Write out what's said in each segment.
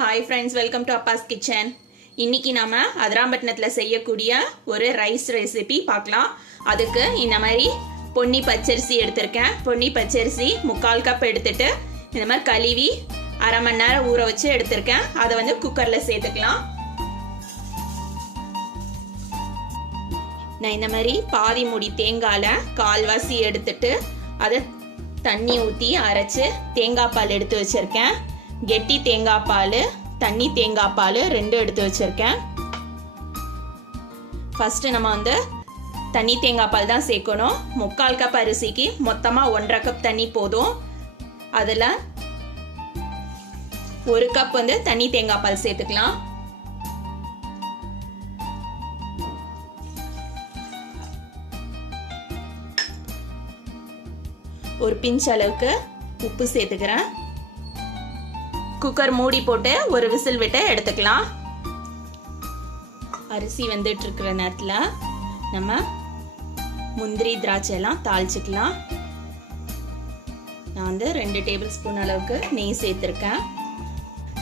Hi friends, welcome to Abbas kitchen. இன்னைக்கு நாம அதிராம்பட்டினத்தில் செய்யக்கூடிய ஒரு ரைஸ் ரெசிபி பார்க்கலாம். அதுக்கு இந்த மாதிரி பொன்னி பச்சரிசி எடுத்திருக்கேன். பொன்னி பச்சரிசி 3/4 கப் எடுத்துட்டு இந்த மாதிரி கழுவி அரை மணி நேரம் ஊற வச்சு எடுத்திருக்கேன். அதை குக்கரில் சேர்த்துக்கலாம். நான் இந்த மாதிரி பாதி மூடி தேங்காயில் கால்வாசி எடுத்துட்டு அதை தண்ணி ஊற்றி அரைச்சி தேங்காய் பால் எடுத்து வச்சுருக்கேன். கெட்டி தேங்காய் பால், தண்ணி தேங்காய் பால் 2 எடுத்து வச்சுருக்கேன். ஃபஸ்ட்டு நம்ம தண்ணி தேங்காய் பால் தான் சேர்க்கணும். 3/4 கப் அரிசிக்கு மொத்தமாக 1.5 கப் தண்ணி போதும். அதில் 1 கப் தண்ணி தேங்காய் பால் சேர்த்துக்கலாம். ஒரு பிஞ்ச் அளவுக்கு உப்பு சேர்த்துக்கிறேன். குக்கர் மூடி போட்டு ஒரு விசில் விட்டு எடுத்துக்கலாம். அரிசி வெந்துட்டு இருக்கிற நேரத்தில் நம்ம முந்திரி திராட்சை எல்லாம் தாளிச்சுக்கலாம். நான் 2 டேபிள் ஸ்பூன் அளவுக்கு நெய் சேர்த்துருக்கேன்.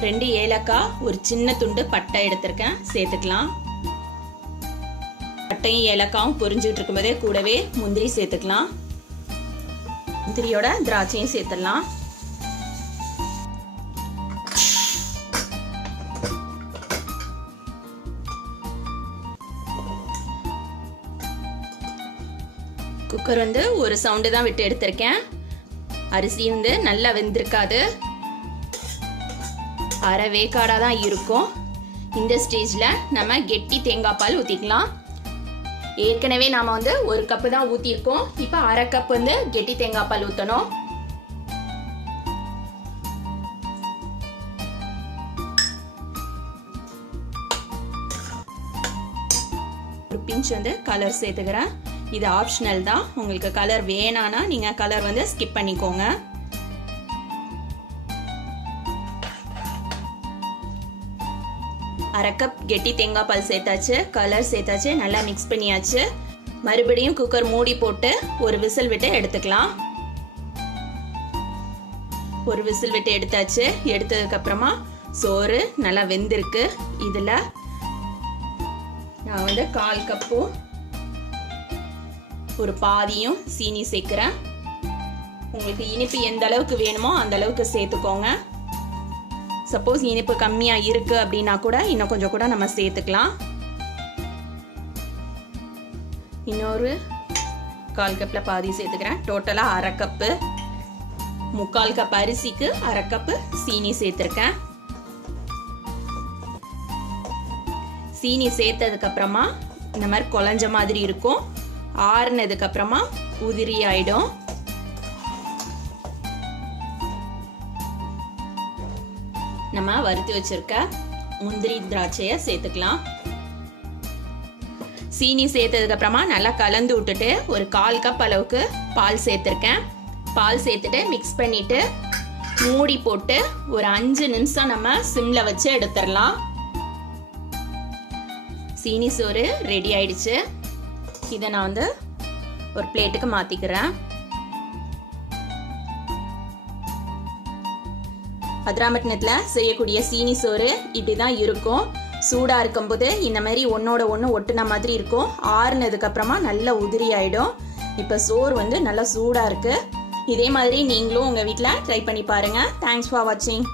2 ஏலக்காய், ஒரு சின்ன துண்டு பட்டை எடுத்திருக்கேன், சேர்த்துக்கலாம். பட்டையும் ஏலக்காயும் பொரிஞ்சுட்டு இருக்கும்போதே கூடவே முந்திரி சேர்த்துக்கலாம். முந்திரியோட திராட்சையும் சேர்த்துடலாம். குக்கர் ஒரு சவுண்டு தான் விட்டு எடுத்திருக்கேன். அரிசி நல்லா வெந்திருக்காது, அரை வேக்காடாக தான் இருக்கும். இந்த ஸ்டேஜில் நம்ம கெட்டி தேங்காய் பால் ஊற்றிக்கலாம். ஏற்கனவே நாம் 1 கப்பு தான் ஊற்றிருக்கோம். இப்போ அரை கப் கெட்டி தேங்காய் பால் ஊற்றணும். ஒரு பிஞ்ச் கலர் சேர்த்துக்கிறேன். இது ஆப்ஷனல் தான். உங்களுக்கு கலர் வேணானா நீங்கள் கலர் ஸ்கிப் பண்ணிக்கோங்க. அரை கப் கெட்டி தேங்காய் பால் சேர்த்தாச்சு, கலர் சேர்த்தாச்சு, நல்லா மிக்ஸ் பண்ணியாச்சு. மறுபடியும் குக்கர் மூடி போட்டு ஒரு விசில் விட்டு எடுத்துக்கலாம். ஒரு விசில் விட்டு எடுத்தாச்சு. எடுத்ததுக்கப்புறமா சோறு நல்லா வெந்திருக்கு. இதில் நான் 1/4 கப்பு ஒரு பாதியும் சீனி சேர்க்குறேன். உங்களுக்கு இனிப்பு எந்த அளவுக்கு வேணுமோ அந்த அளவுக்கு சேர்த்துக்கோங்க. சப்போஸ் இனிப்பு கம்மியாக இருக்குது அப்படின்னா கூட இன்னும் கொஞ்சம் கூட நம்ம சேர்த்துக்கலாம். இன்னொரு 1/4 கப்பில் பாதி சேர்த்துக்கிறேன். டோட்டலாக அரை கப்பு. 3/4 கப் அரிசிக்கு அரை கப்பு சீனி சேர்த்துருக்கேன். சீனி சேர்த்ததுக்கப்புறமா இந்த மாதிரி குழஞ்ச மாதிரி இருக்கும். ஆறுனதுக்கப்புறமா உதிரி ஆயிடும். நம்ம வறுத்து வச்சிருக்க முந்திரி திராட்சையை சேர்த்துக்கலாம். சீனி சேர்த்ததுக்கு அப்புறமா நல்லா கலந்து விட்டுட்டு ஒரு 1/4 கப் அளவுக்கு பால் சேர்த்துருக்கேன். பால் சேர்த்துட்டு மிக்ஸ் பண்ணிட்டு மூடி போட்டு ஒரு 5 நிமிஷம் நம்ம சிம்ல வச்சு எடுத்துடலாம். சீனி சோறு ரெடி ஆயிடுச்சு. இதை நான் ஒரு பிளேட்டுக்கு மாத்திக்கிறேன். அதிராம்பட்டினத்தில் செய்யக்கூடிய சீனி சோறு இப்படி தான் இருக்கும். சூடாக இருக்கும்போது இந்த மாதிரி ஒன்னோட ஒன்று ஒட்டுன மாதிரி இருக்கும். ஆறுனதுக்கப்புறமா நல்லா உதிரி ஆகிடும். இப்போ சோறு நல்லா சூடாக இருக்குது. இதே மாதிரி நீங்களும் உங்கள் வீட்டில் ட்ரை பண்ணி பாருங்கள். தேங்க்ஸ் ஃபார் வாட்சிங்.